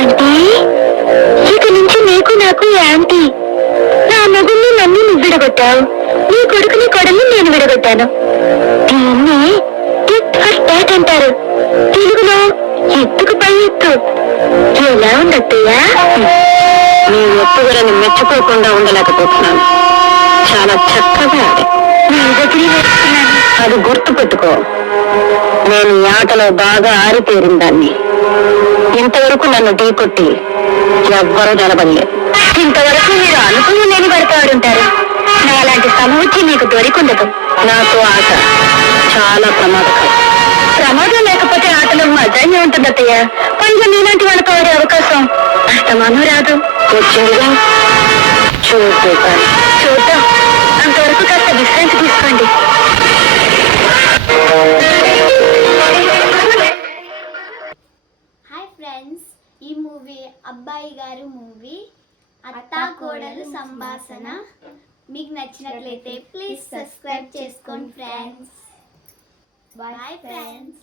Aunty? ఇక నుంచి నీకు నాకు యాంటీ నా మొగుల్ని నన్ను నువ్వు విడగొట్టావు. నీ కొడుకుని కొడల్ని నేను విడగొట్టాను. దీన్ని టిట్ ఫర్ టాట్ అంటారు. తెలుగులో ఎత్తుకు పై ఎత్తు. ఎలా ఉందత్తయ్యా? నీ ఎత్తుగడని మెచ్చుకోకుండా ఉండలేకపోతున్నాను. చాలా చక్కగా అది గుర్తు పెట్టుకో నేను ఈ ఆటలో బాగా ఆరితేరిన వరకు నన్ను ఢీకొట్టి ఎవ్వరూ నిలబడలే. ఇంతవరకు మీరు అనుకుని లేని పడతాడుంటారు ఆడుంటారు. నా అలాంటి సమూచి మీకు దొరికుండదు. నాకు ఆట చాలా ప్రమాదకరం. ప్రమాదం లేకపోతే ఆటలో మజానే ఉంటుంది అత్తయ్య కొంచెం నీలాంటి వాళ్ళకి ఆడే అవకాశం అస్తమానం రాదు వచ్చిందిగా చూద్దాం ఫ్రెండ్స్ ఈ మూవీ అబ్బాయి గారు మూవీ అత్తా కోడలు సంభాషణ. మీకు నచ్చినట్లయితే ప్లీజ్ సబ్స్క్రైబ్ చేసుకోండి ఫ్రెండ్స్ బాయ్ ఫ్రెండ్స్